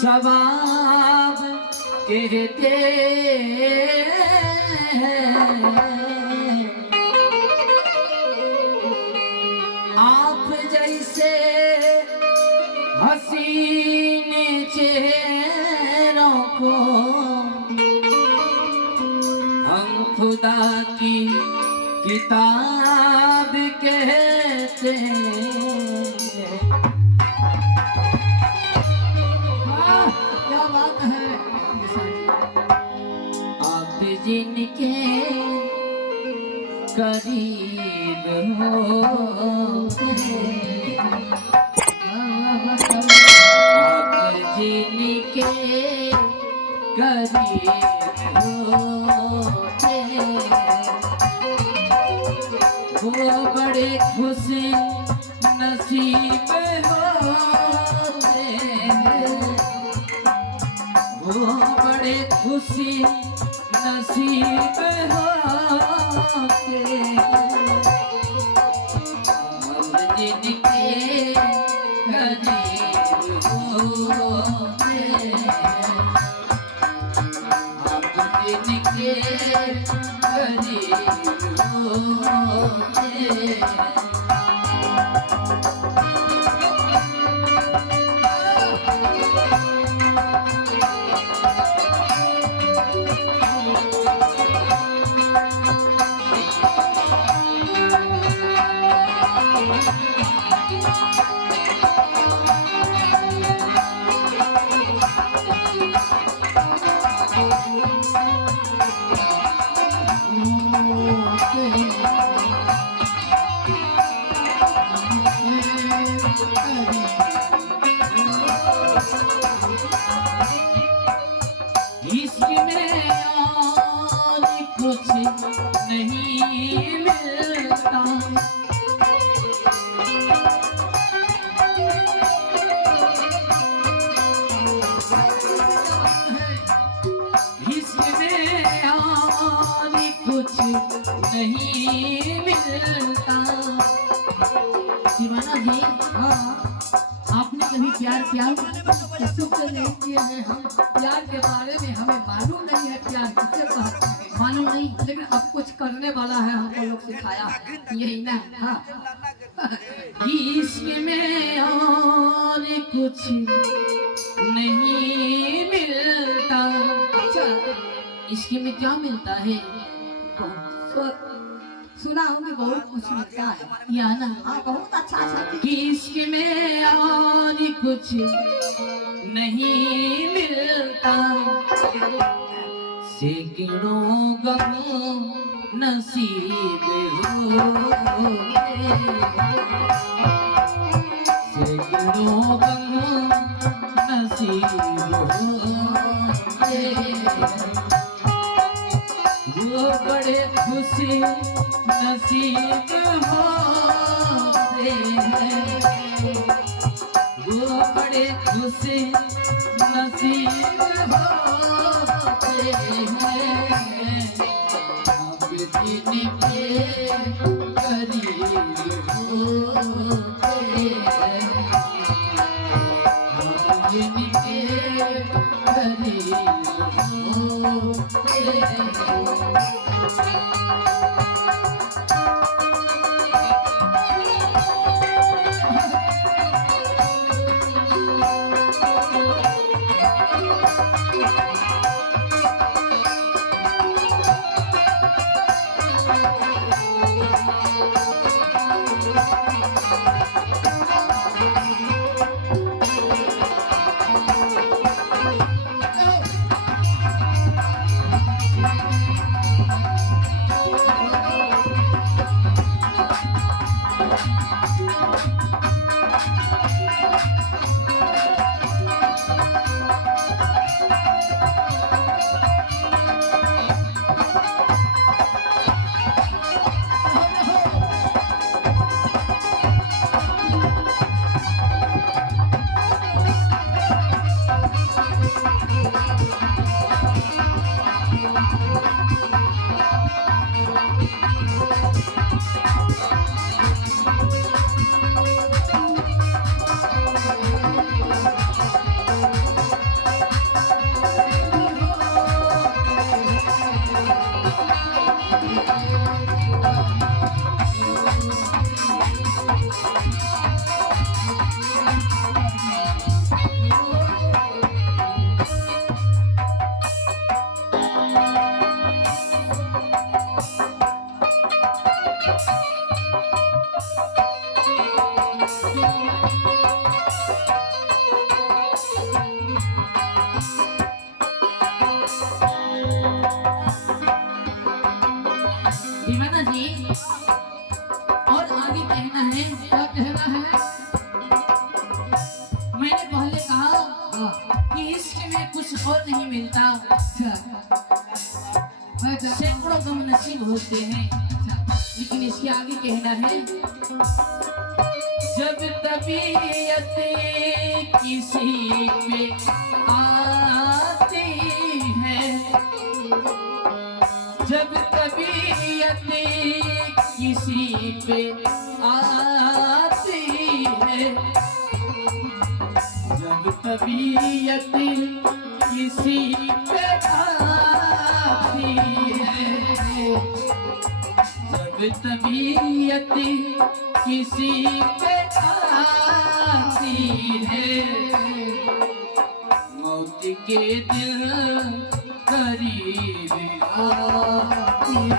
सवाब कहते हैं। आप जैसे हसीन चेहरों को हम खुदा की किताब कहते हैं। क्या बात है। आप जिनके करीब होते आप जिनके करीब होते वो बड़े खुश नसीब होते वो बड़े खुशी नसीब होते हम जिनके करीब होते आप जिनके करीब होते नहीं मिलता इसमें और कुछ नहीं मिलता। दीवाना जी, हाँ आपने कभी प्यार किया? किसी से नहीं किए हैं हम। प्यार के बारे में हमें मालूम नहीं है। प्यार किसे कहते हैं मालूम नहीं, लेकिन अब कुछ करने वाला है, हमको लोग सिखाया है। यही ना। हाँ इश्क में और कुछ नहीं मिलता। अच्छा, इश्क में क्या मिलता है? सुना हूँ कि बहुत कुछ मिलता है। या ना, हाँ बहुत अच्छा अच्छा। कि इश्क में और कुछ नहीं मिलता। सैकड़ों गम नसीब होते सैकड़ों गम नसीब होते वो बड़े खुशी नसीब होते वो बड़े खुशी नसीब होते आप जिनके करीब होते आप जिनके करीब होते और आगे कहना है, क्या कहना है? मैंने पहले कहा हाँ, कि इश्क में कुछ और नहीं मिलता, अच्छा मैं सैकड़ों कम नसीब होते हैं, अच्छा लेकिन इसके आगे कहना है, जब तबीयत किसी पे आती है, जब तबीयत किसी पे आती है, जब तबीयत किसी पे आती है, जब तबीयत किसी पे आती है, मौत के दिल करीब आती है।